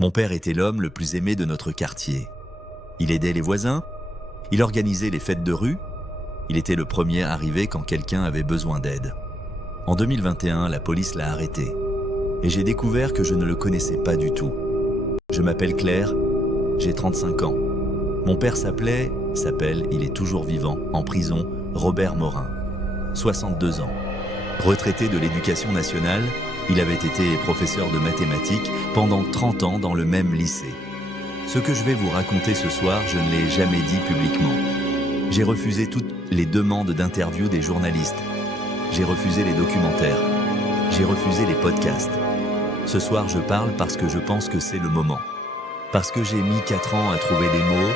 Mon père était l'homme le plus aimé de notre quartier. Il aidait les voisins, il organisait les fêtes de rue, il était le premier arrivé quand quelqu'un avait besoin d'aide. En 2021, la police l'a arrêté. Et j'ai découvert que je ne le connaissais pas du tout. Je m'appelle Claire, j'ai 35 ans. Mon père s'appelle, il est toujours vivant, en prison, Robert Morin, 62 ans. Retraité de l'éducation nationale, il avait été professeur de mathématiques pendant 30 ans dans le même lycée. Ce que je vais vous raconter ce soir, je ne l'ai jamais dit publiquement. J'ai refusé toutes les demandes d'interview des journalistes. J'ai refusé les documentaires. J'ai refusé les podcasts. Ce soir, je parle parce que je pense que c'est le moment. Parce que j'ai mis 4 ans à trouver les mots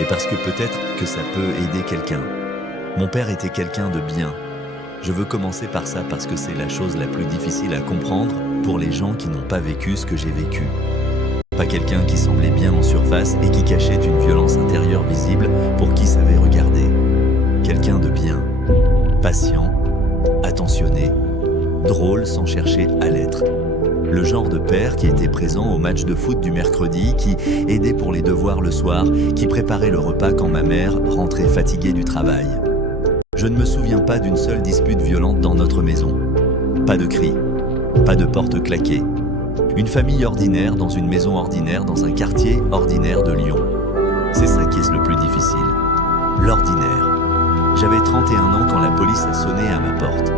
et parce que peut-être que ça peut aider quelqu'un. Mon père était quelqu'un de bien. Je veux commencer par ça parce que c'est la chose la plus difficile à comprendre pour les gens qui n'ont pas vécu ce que j'ai vécu. Pas quelqu'un qui semblait bien en surface et qui cachait une violence intérieure visible pour qui savait regarder. Quelqu'un de bien, patient, attentionné, drôle sans chercher à l'être. Le genre de père qui était présent au match de foot du mercredi, qui aidait pour les devoirs le soir, qui préparait le repas quand ma mère rentrait fatiguée du travail. Je ne me souviens pas d'une seule dispute violente dans notre maison. Pas de cris, pas de porte claquée. Une famille ordinaire dans une maison ordinaire dans un quartier ordinaire de Lyon. C'est ça qui est le plus difficile. L'ordinaire. J'avais 31 ans quand la police a sonné à ma porte.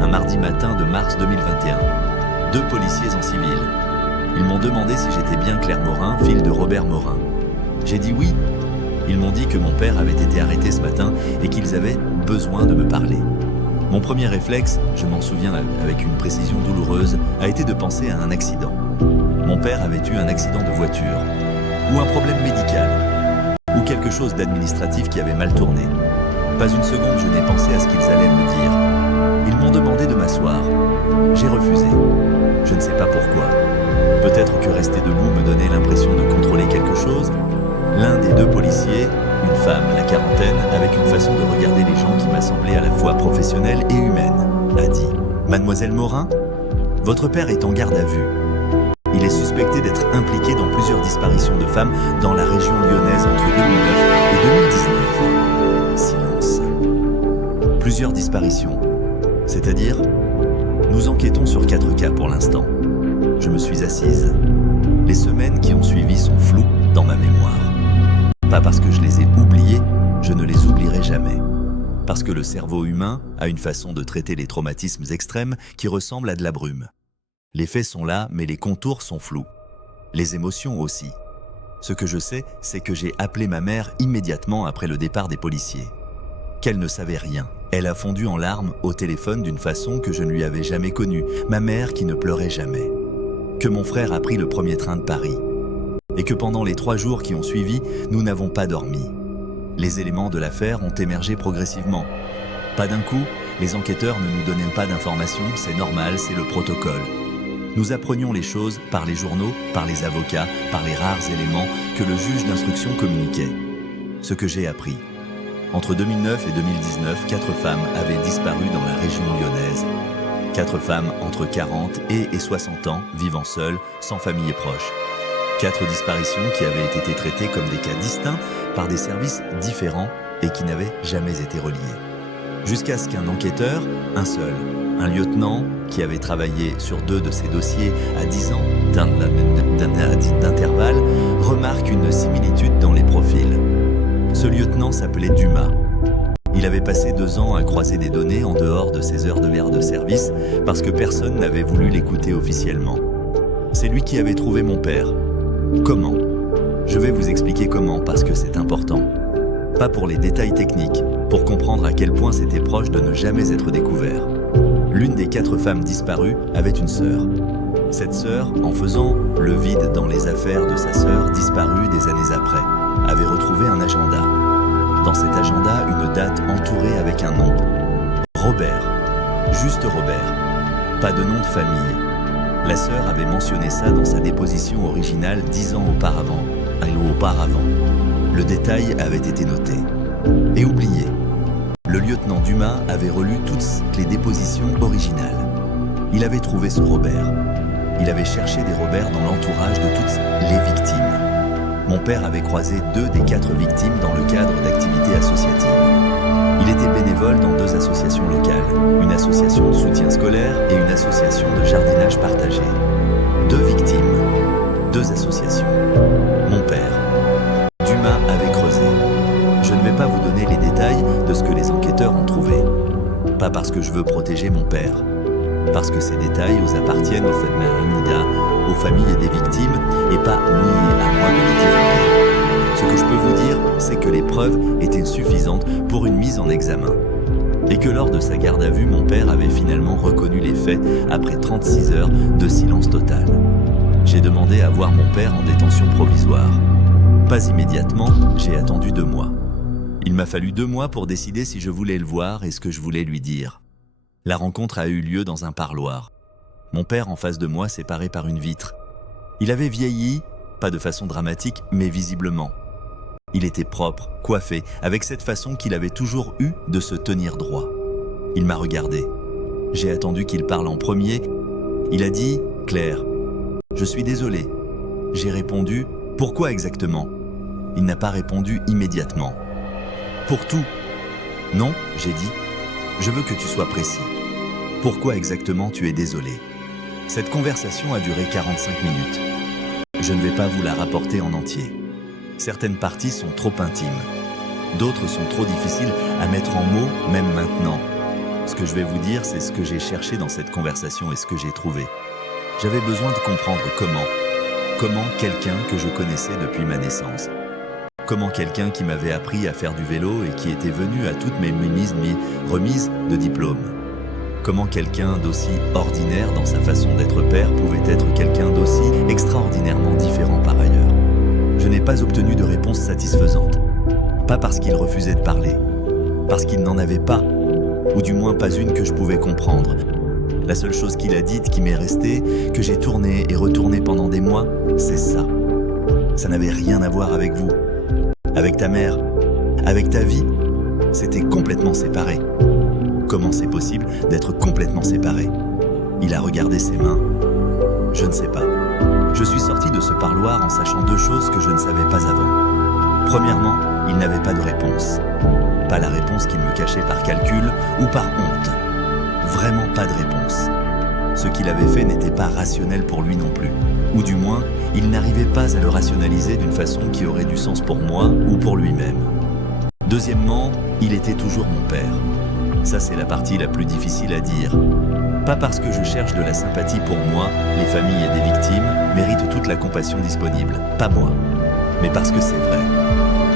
Un mardi matin de mars 2021. 2 policiers en civil. Ils m'ont demandé si j'étais bien Claire Morin, fille de Robert Morin. J'ai dit oui. Ils m'ont dit que mon père avait été arrêté ce matin et qu'ils avaient besoin de me parler. Mon premier réflexe, je m'en souviens avec une précision douloureuse, a été de penser à un accident. Mon père avait eu un accident de voiture, ou un problème médical, ou quelque chose d'administratif qui avait mal tourné. Pas une seconde je n'ai pensé à ce qu'ils allaient me dire. Ils m'ont demandé de m'asseoir. J'ai refusé. Je ne sais pas pourquoi. Peut-être que rester debout me donnait l'impression de contrôler quelque chose. L'un des 2 policiers, une femme, la quarantaine, avec une façon de regarder les gens qui m'a semblé à la fois professionnelle et humaine, a dit « Mademoiselle Morin, votre père est en garde à vue. Il est suspecté d'être impliqué dans plusieurs disparitions de femmes dans la région lyonnaise entre 2009 et 2019. » Silence. Plusieurs disparitions. C'est-à-dire, nous enquêtons sur 4 cas pour l'instant. Je me suis assise. Les semaines qui ont suivi sont floues dans ma mémoire. Pas parce que je les ai oubliés, je ne les oublierai jamais. Parce que le cerveau humain a une façon de traiter les traumatismes extrêmes qui ressemble à de la brume. Les faits sont là, mais les contours sont flous. Les émotions aussi. Ce que je sais, c'est que j'ai appelé ma mère immédiatement après le départ des policiers. Qu'elle ne savait rien. Elle a fondu en larmes au téléphone d'une façon que je ne lui avais jamais connue. Ma mère qui ne pleurait jamais. Que mon frère a pris le premier train de Paris. Et que pendant les 3 jours qui ont suivi, nous n'avons pas dormi. Les éléments de l'affaire ont émergé progressivement. Pas d'un coup, les enquêteurs ne nous donnaient pas d'informations, c'est normal, c'est le protocole. Nous apprenions les choses par les journaux, par les avocats, par les rares éléments que le juge d'instruction communiquait. Ce que j'ai appris. Entre 2009 et 2019, 4 femmes avaient disparu dans la région lyonnaise. 4 femmes entre 40 et 60 ans, vivant seules, sans famille et proches. 4 disparitions qui avaient été traitées comme des cas distincts par des services différents et qui n'avaient jamais été reliés. Jusqu'à ce qu'un enquêteur, un seul, un lieutenant qui avait travaillé sur 2 de ces dossiers à 10 ans d'intervalle, remarque une similitude dans les profils. Ce lieutenant s'appelait Dumas. Il avait passé 2 ans à croiser des données en dehors de ses heures de service parce que personne n'avait voulu l'écouter officiellement. C'est lui qui avait trouvé mon père. Comment ? Je vais vous expliquer comment parce que c'est important. Pas pour les détails techniques, pour comprendre à quel point c'était proche de ne jamais être découvert. L'une des 4 femmes disparues avait une sœur. Cette sœur, en faisant le vide dans les affaires de sa sœur disparue des années après, avait retrouvé un agenda. Dans cet agenda, une date entourée avec un nom. Robert. Juste Robert. Pas de nom de famille. La sœur avait mentionné ça dans sa déposition originale 10 ans auparavant. Le détail avait été noté. Et oublié. Le lieutenant Dumas avait relu toutes les dépositions originales. Il avait trouvé ce Robert. Il avait cherché des Roberts dans l'entourage de toutes Mon père avait croisé 2 des 4 victimes dans le cadre d'activités associatives. Il était bénévole dans 2 associations locales, une association de soutien scolaire et une association de jardinage partagé. 2 victimes, 2 associations. Mon père. Dumas avait creusé. Je ne vais pas vous donner les détails de ce que les enquêteurs ont trouvé. Pas parce que je veux protéger mon père, parce que ces détails appartiennent aux familles des victimes et pas ni à moi de les divulguer. Ce que je peux vous dire, c'est que les preuves étaient suffisantes pour une mise en examen. Et que lors de sa garde à vue, mon père avait finalement reconnu les faits après 36 heures de silence total. J'ai demandé à voir mon père en détention provisoire. Pas immédiatement, j'ai attendu 2 mois. Il m'a fallu 2 mois pour décider si je voulais le voir et ce que je voulais lui dire. La rencontre a eu lieu dans un parloir. Mon père en face de moi, séparé par une vitre. Il avait vieilli, pas de façon dramatique, mais visiblement. Il était propre, coiffé, avec cette façon qu'il avait toujours eue de se tenir droit. Il m'a regardé. J'ai attendu qu'il parle en premier. Il a dit « Claire, je suis désolé ». J'ai répondu « Pourquoi exactement ?» Il n'a pas répondu immédiatement. « Pour tout ?» ?»« Non, j'ai dit. Je veux que tu sois précis. Pourquoi exactement tu es désolé ?» Cette conversation a duré 45 minutes. Je ne vais pas vous la rapporter en entier. Certaines parties sont trop intimes. D'autres sont trop difficiles à mettre en mots, même maintenant. Ce que je vais vous dire, c'est ce que j'ai cherché dans cette conversation et ce que j'ai trouvé. J'avais besoin de comprendre comment quelqu'un que je connaissais depuis ma naissance, comment quelqu'un qui m'avait appris à faire du vélo et qui était venu à toutes mes remises de diplôme. Comment quelqu'un d'aussi ordinaire dans sa façon d'être père pouvait être quelqu'un d'aussi extraordinairement différent par ailleurs. Je n'ai pas obtenu de réponse satisfaisante. Pas parce qu'il refusait de parler, parce qu'il n'en avait pas, ou du moins pas une que je pouvais comprendre. La seule chose qu'il a dite qui m'est restée, que j'ai tourné et retourné pendant des mois, c'est ça. Ça n'avait rien à voir avec vous, avec ta mère, avec ta vie. C'était complètement séparé. Comment c'est possible d'être complètement séparé ? Il a regardé ses mains. Je ne sais pas. Je suis sorti de ce parloir en sachant 2 choses que je ne savais pas avant. Premièrement, il n'avait pas de réponse. Pas la réponse qu'il me cachait par calcul ou par honte. Vraiment pas de réponse. Ce qu'il avait fait n'était pas rationnel pour lui non plus. Ou du moins, il n'arrivait pas à le rationaliser d'une façon qui aurait du sens pour moi ou pour lui-même. Deuxièmement, il était toujours mon père. Ça, c'est la partie la plus difficile à dire. Pas parce que je cherche de la sympathie pour moi, les familles des victimes méritent toute la compassion disponible. Pas moi. Mais parce que c'est vrai.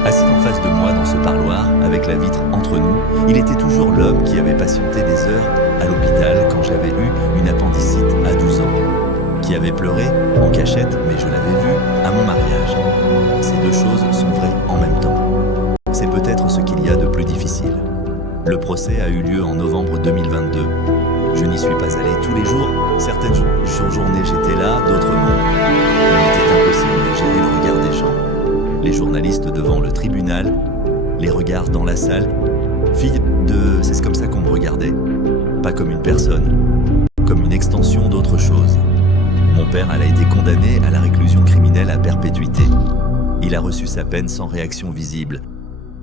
Assis en face de moi dans ce parloir, avec la vitre entre nous, il était toujours l'homme qui avait patienté des heures à l'hôpital quand j'avais eu une appendicite à 12 ans. Qui avait pleuré, en cachette, mais je l'avais vu, à mon mariage. Ces 2 choses sont vraies en même temps. C'est peut-être ce qu'il y a de plus difficile. Le procès a eu lieu en novembre 2022. Je n'y suis pas allé tous les jours. Certaines journées j'étais là, d'autres non. Il était impossible de gérer le regard des gens. Les journalistes devant le tribunal, les regards dans la salle. C'est comme ça qu'on me regardait. Pas comme une personne, comme une extension d'autre chose. Mon père a été condamné à la réclusion criminelle à perpétuité. Il a reçu sa peine sans réaction visible.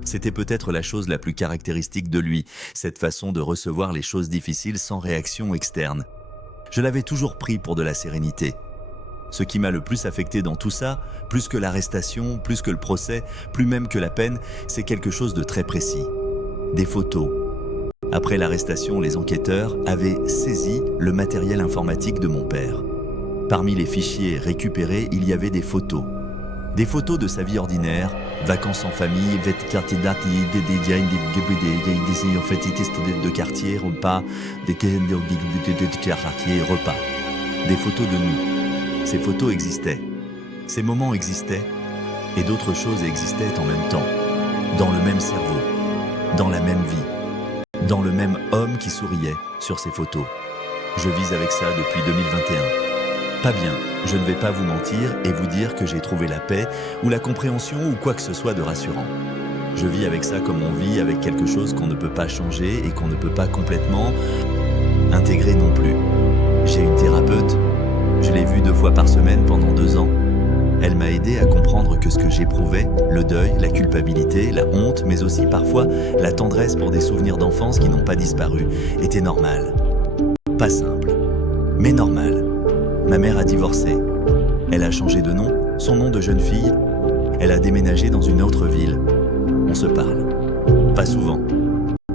C'était peut-être la chose la plus caractéristique de lui, cette façon de recevoir les choses difficiles sans réaction externe. Je l'avais toujours pris pour de la sérénité. Ce qui m'a le plus affecté dans tout ça, plus que l'arrestation, plus que le procès, plus même que la peine, c'est quelque chose de très précis. Des photos. Après l'arrestation, les enquêteurs avaient saisi le matériel informatique de mon père. Parmi les fichiers récupérés, il y avait des photos. Des photos de sa vie ordinaire, vacances en famille, de quartier, repas, repas. Des photos de nous. Ces photos existaient. Ces moments existaient. Et d'autres choses existaient en même temps. Dans le même cerveau. Dans la même vie. Dans le même homme qui souriait sur ces photos. Je vis avec ça depuis 2021. Pas bien, je ne vais pas vous mentir et vous dire que j'ai trouvé la paix ou la compréhension ou quoi que ce soit de rassurant. Je vis avec ça comme on vit avec quelque chose qu'on ne peut pas changer et qu'on ne peut pas complètement intégrer non plus. J'ai une thérapeute, je l'ai vue 2 fois par semaine pendant 2 ans. Elle m'a aidé aidé à comprendre que ce que j'éprouvais, le deuil, la culpabilité, la honte, mais aussi parfois la tendresse pour des souvenirs d'enfance qui n'ont pas disparu, était normal. Pas simple, mais normal. Ma mère a divorcé. Elle a changé de nom, son nom de jeune fille. Elle a déménagé dans une autre ville. On se parle. Pas souvent.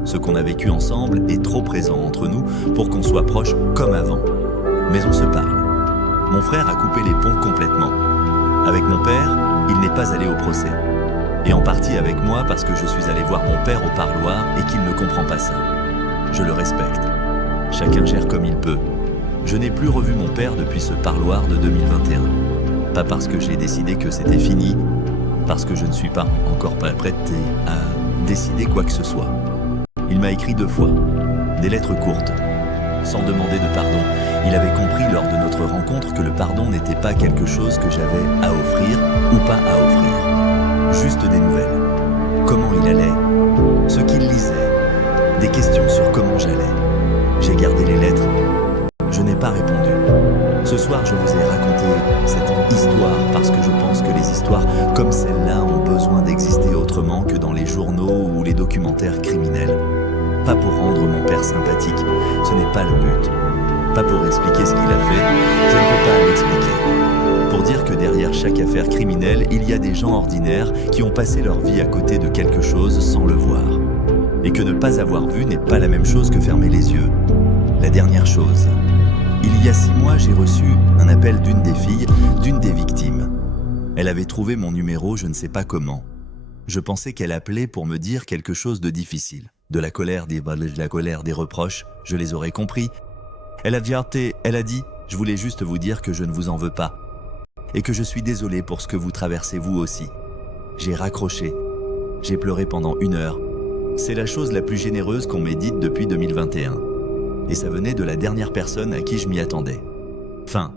Ce qu'on a vécu ensemble est trop présent entre nous pour qu'on soit proches comme avant. Mais on se parle. Mon frère a coupé les ponts complètement. Avec mon père, il n'est pas allé au procès. Et en partie avec moi parce que je suis allé voir mon père au parloir et qu'il ne comprend pas ça. Je le respecte. Chacun gère comme il peut. Je n'ai plus revu mon père depuis ce parloir de 2021. Pas parce que j'ai décidé que c'était fini, parce que je ne suis pas encore pas prête à décider quoi que ce soit. Il m'a écrit 2 fois, des lettres courtes, sans demander de pardon. Il avait compris lors de notre rencontre que le pardon n'était pas quelque chose que j'avais à offrir ou pas à offrir. Juste des nouvelles. Comment il allait, ce qu'il lisait, des questions sur comment j'allais. J'ai gardé les lettres. Je n'ai pas répondu. Ce soir, je vous ai raconté cette histoire parce que je pense que les histoires comme celle-là ont besoin d'exister autrement que dans les journaux ou les documentaires criminels. Pas pour rendre mon père sympathique, ce n'est pas le but. Pas pour expliquer ce qu'il a fait, je ne peux pas l'expliquer. Pour dire que derrière chaque affaire criminelle, il y a des gens ordinaires qui ont passé leur vie à côté de quelque chose sans le voir. Et que ne pas avoir vu n'est pas la même chose que fermer les yeux. La dernière chose. Il y a 6 mois, j'ai reçu un appel d'une des filles, d'une des victimes. Elle avait trouvé mon numéro, je ne sais pas comment. Je pensais qu'elle appelait pour me dire quelque chose de difficile. De la colère, des reproches, je les aurais compris. Elle a dit « Je voulais juste vous dire que je ne vous en veux pas. Et que je suis désolé pour ce que vous traversez vous aussi. » J'ai raccroché. J'ai pleuré pendant 1 heure. C'est la chose la plus généreuse qu'on m'ait dite depuis 2021. Et ça venait de la dernière personne à qui je m'y attendais. Fin.